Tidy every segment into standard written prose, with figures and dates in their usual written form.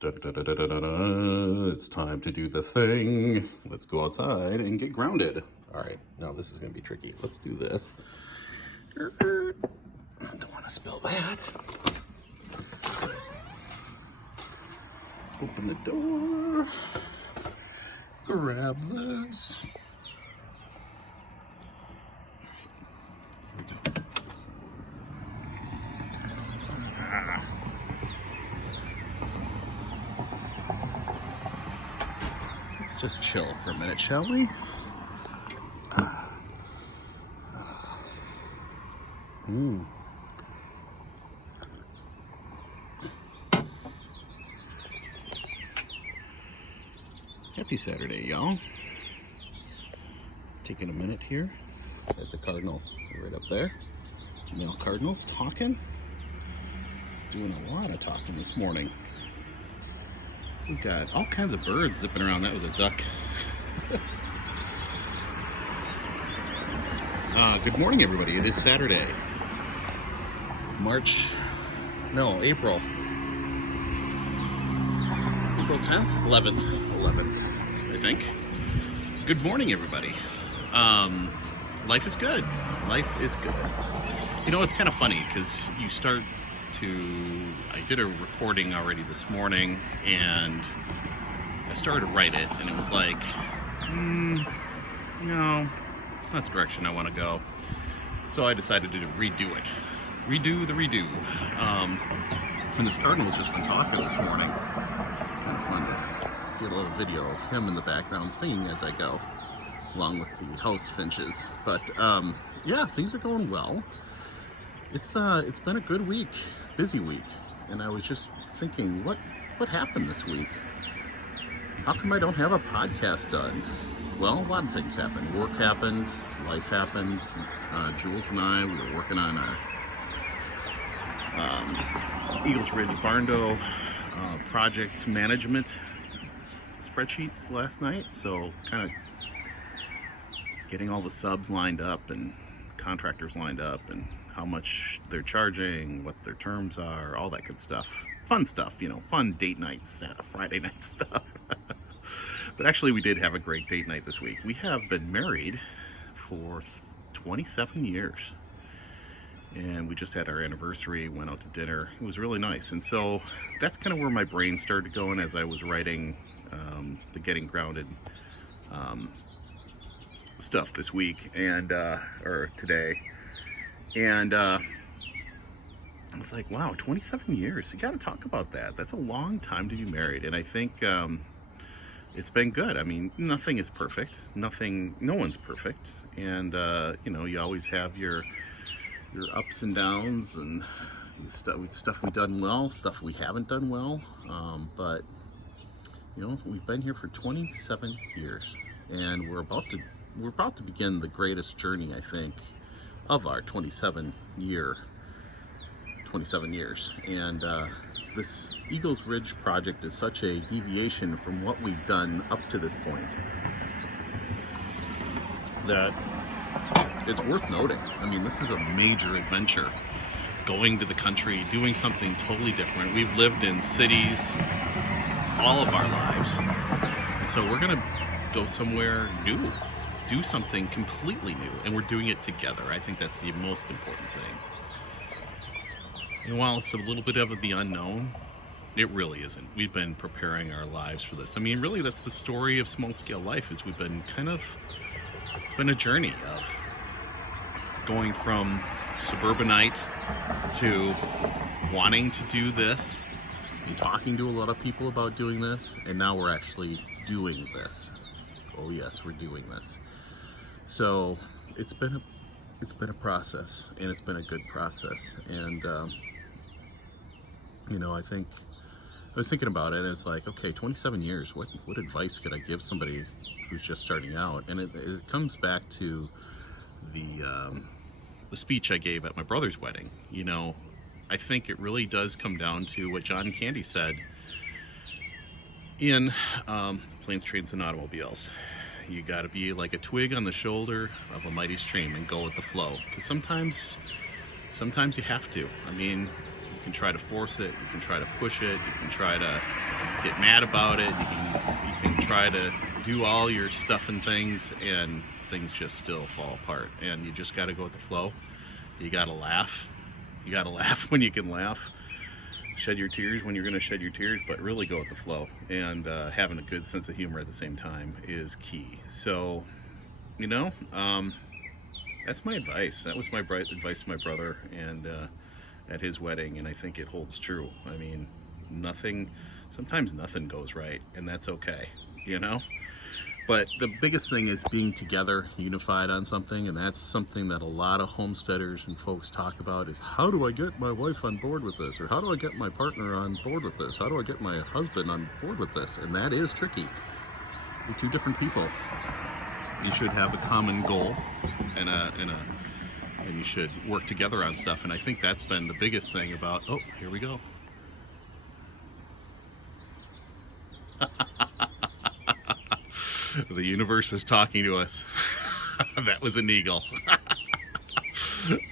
Da, da, da, da, da, da, da. It's time to do the thing. Let's go outside and get grounded. All right, now this is gonna be tricky. Let's do this. Don't want to spill that. Open the door. Grab this. Here we go. Let's just chill for a minute, shall we? Happy Saturday, y'all. Taking a minute here. That's a cardinal right up there. Male cardinal's talking. He's doing a lot of talking this morning. We've got all kinds of birds zipping around. That was a duck. Good morning, everybody. It is Saturday. April 10th? 11th, I think. Good morning, everybody. Life is good. Life is good. You know, it's kind of funny because I did a recording already this morning and I started to write it and it was like, no, it's not the direction I want to go. So I decided to redo it. Redo the redo. And this cardinal's just been talking this morning. It's kind of fun to get a little video of him in the background singing as I go, along with the house finches. But yeah, things are going well. It's been a good week, busy week, and I was just thinking, what happened this week? How come I don't have a podcast done? Well, a lot of things happened. Work happened, life happened. Jules and I, we were working on our Eagles Ridge Barndo project management spreadsheets last night, so kind of getting all the subs lined up and contractors lined up and how much they're charging, what their terms are, all that good stuff. Fun stuff, you know, fun date nights, Friday night stuff. But actually we did have a great date night this week. We have been married for 27 years. And we just had our anniversary, went out to dinner. It was really nice. And so that's kind of where my brain started going as I was writing the Getting Grounded stuff this week or today. And I was like, wow, 27 years. You got to talk about that. That's a long time to be married. And I think it's been good. I mean, nothing is perfect. No one's perfect. And, you know, you always have your ups and downs and stuff we've done well, stuff we haven't done well. But, you know, we've been here for 27 years. And we're about to begin the greatest journey, I think, of our 27 years. And this Eagles Ridge project is such a deviation from what we've done up to this point that it's worth noting. I mean, this is a major adventure, going to the country, doing something totally different. We've lived in cities all of our lives, so we're gonna go somewhere new, do something completely new, and we're doing it together. I think that's the most important thing. And while it's a little bit of the unknown, it really isn't. We've been preparing our lives for this. I mean, really, that's the story of small scale life, is we've been it's been a journey of going from suburbanite to wanting to do this and talking to a lot of people about doing this, and now we're actually doing this. Oh yes, we're doing this. So it's been a process, and it's been a good process. And you know, I was thinking about it, and it's like, okay, 27 years, what advice could I give somebody who's just starting out? And it comes back to the speech I gave at my brother's wedding. You know, I think it really does come down to what John Candy said in Planes, Trains, and Automobiles. You got to be like a twig on the shoulder of a mighty stream and go with the flow. Because sometimes you have to. I mean, You can try to force it, you can try to push it, you can try to get mad about it, you can try to do all your stuff and things, and things just still fall apart. And you just got to go with the flow. You got to laugh. You got to laugh when you can laugh. Shed your tears when you're going to shed your tears, but really go with the flow. And having a good sense of humor at the same time is key. So, you know, that's my advice. That was my advice to my brother and at his wedding, and I think it holds true. I mean, sometimes nothing goes right, and that's okay, you know? But the biggest thing is being together, unified on something, and that's something that a lot of homesteaders and folks talk about is, how do I get my wife on board with this? Or how do I get my partner on board with this? How do I get my husband on board with this? And that is tricky. They're two different people. You should have a common goal and you should work together on stuff. And I think that's been the biggest thing about, oh, here we go. The universe is talking to us. That was an eagle.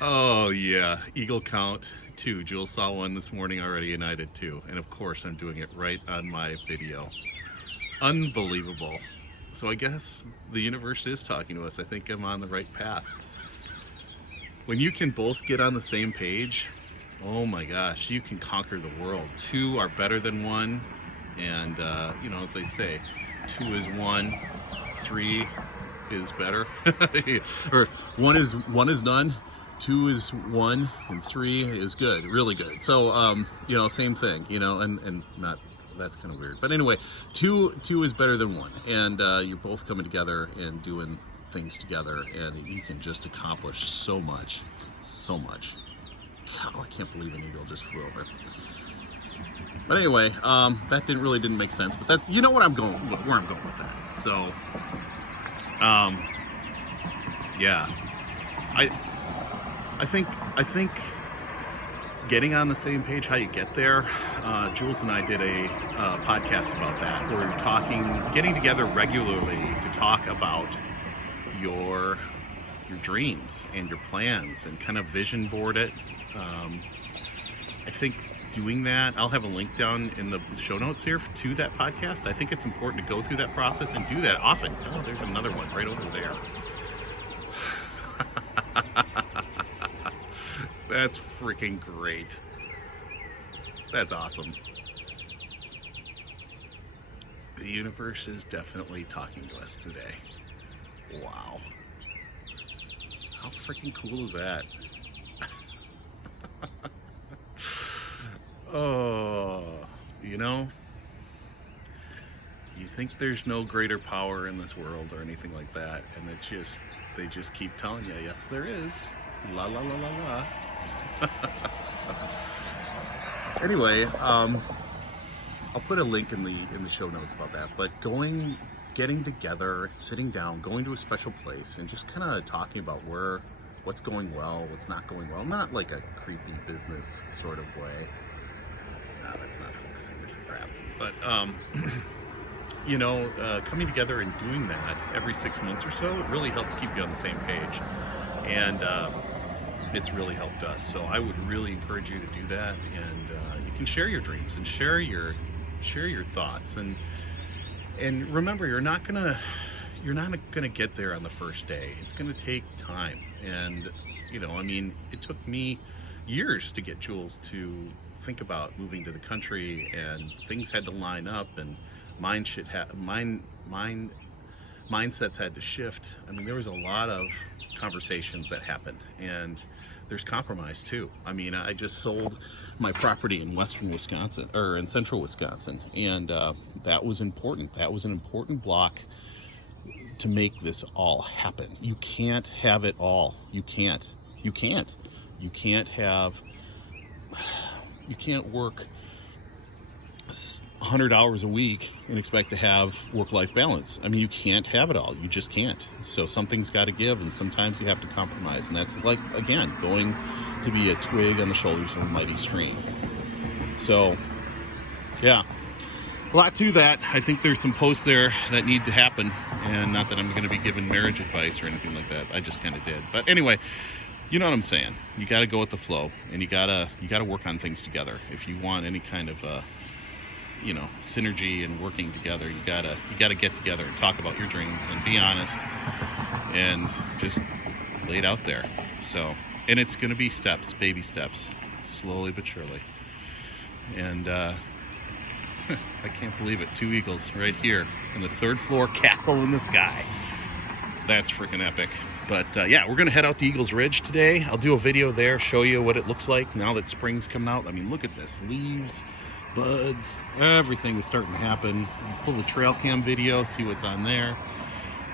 Oh yeah, eagle count 2. Jules saw one this morning already, and I did too. And of course I'm doing it right on my video. Unbelievable. So I guess the universe is talking to us. I think I'm on the right path. When you can both get on the same page, oh my gosh, you can conquer the world. 2 are better than 1, and you know, as they say, 2 is 1, 3 is better. Or 1 is none, 2 is 1, and 3 is good, really good. So you know, same thing, you know, and not, that's kind of weird, but anyway, 2 is better than 1, and you're both coming together and doing things together, and you can just accomplish so much. God, I can't believe an eagle just flew over. But anyway, that didn't make sense, but that's, you know, where I'm going with that. So yeah, I think getting on the same page, how you get there, Jules and I did a podcast about that, where we're getting together regularly to talk about your dreams and your plans and kind of vision board it. I think doing that, I'll have a link down in the show notes here to that podcast. I think it's important to go through that process and do that often. Oh, there's another one right over there. That's freaking great. That's awesome. The universe is definitely talking to us today. Wow. How freaking cool is that? Oh, you know, you think there's no greater power in this world or anything like that, and they just keep telling you, yes there is. La la la la la. Anyway, I'll put a link in the show notes about that, but getting together, sitting down, going to a special place, and just kind of talking about what's going well, what's not going well. Not like a creepy business sort of way. No, that's not focusing with crap. But you know, coming together and doing that every 6 months or so, it really helps keep you on the same page, and it's really helped us. So I would really encourage you to do that, and you can share your dreams and share your thoughts, and remember, you're not gonna get there on the first day. It's gonna take time, and you know, I mean, it took me years to get Jules to think about moving to the country, and things had to line up, and mindsets had to shift. I mean, there was a lot of conversations that happened, and there's compromise too. I mean, I just sold my property in western Wisconsin, or in central Wisconsin, and that was important. That was an important block to make this all happen. You can't have it all. You can't work 100 hours a week and expect to have work-life balance. I mean, you can't have it all. You just can't. So something's got to give, and sometimes you have to compromise. And that's like, again, going to be a twig on the shoulders of a mighty stream. So, yeah, a lot to that. I think there's some posts there that need to happen, and not that I'm going to be giving marriage advice or anything like that. I just kind of did. But anyway, you know what I'm saying. You got to go with the flow, and you gotta work on things together. If you want any kind of synergy and working together, you gotta get together and talk about your dreams and be honest and just lay it out there. So, and it's gonna be steps, baby steps, slowly but surely. And I can't believe it, 2 eagles right here in the 3rd floor castle in the sky. That's freaking epic. But yeah, we're gonna head out to Eagles Ridge today. I'll do a video there, show you what it looks like now that spring's coming out. I mean, look at this, leaves, buds, everything is starting to happen. Pull the trail cam video, see what's on there.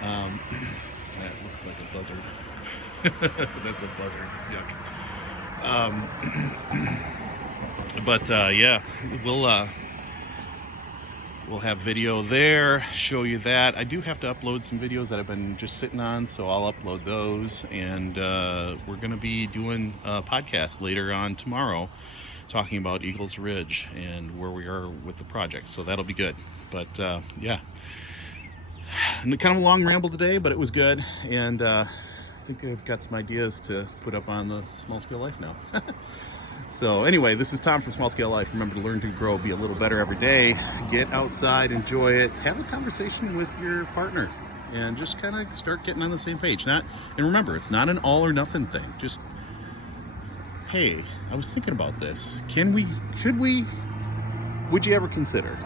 That looks like a buzzard. That's a buzzard, yuck. But yeah, we'll have video there, show you that. I do have to upload some videos that I've been just sitting on, so I'll upload those. And we're going to be doing a podcast later on tomorrow talking about Eagles Ridge and where we are with the project. So that'll be good. But yeah, and kind of a long ramble today, but it was good. And I think I've got some ideas to put up on the Small Scale Life now. So anyway, this is Tom from Small Scale Life. Remember to learn to grow, be a little better every day. Get outside, enjoy it, have a conversation with your partner, and just kind of start getting on the same page. And remember, it's not an all or nothing thing. Just, hey, I was thinking about this. Would you ever consider?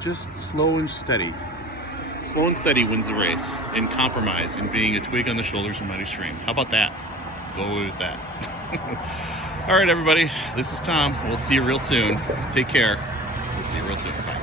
Just slow and steady. Slow and steady wins the race, and compromise, and being a twig on the shoulders of mighty stream. How about that? Go with that. All right, everybody, this is Tom. We'll see you real soon. Take care. We'll see you real soon. Bye.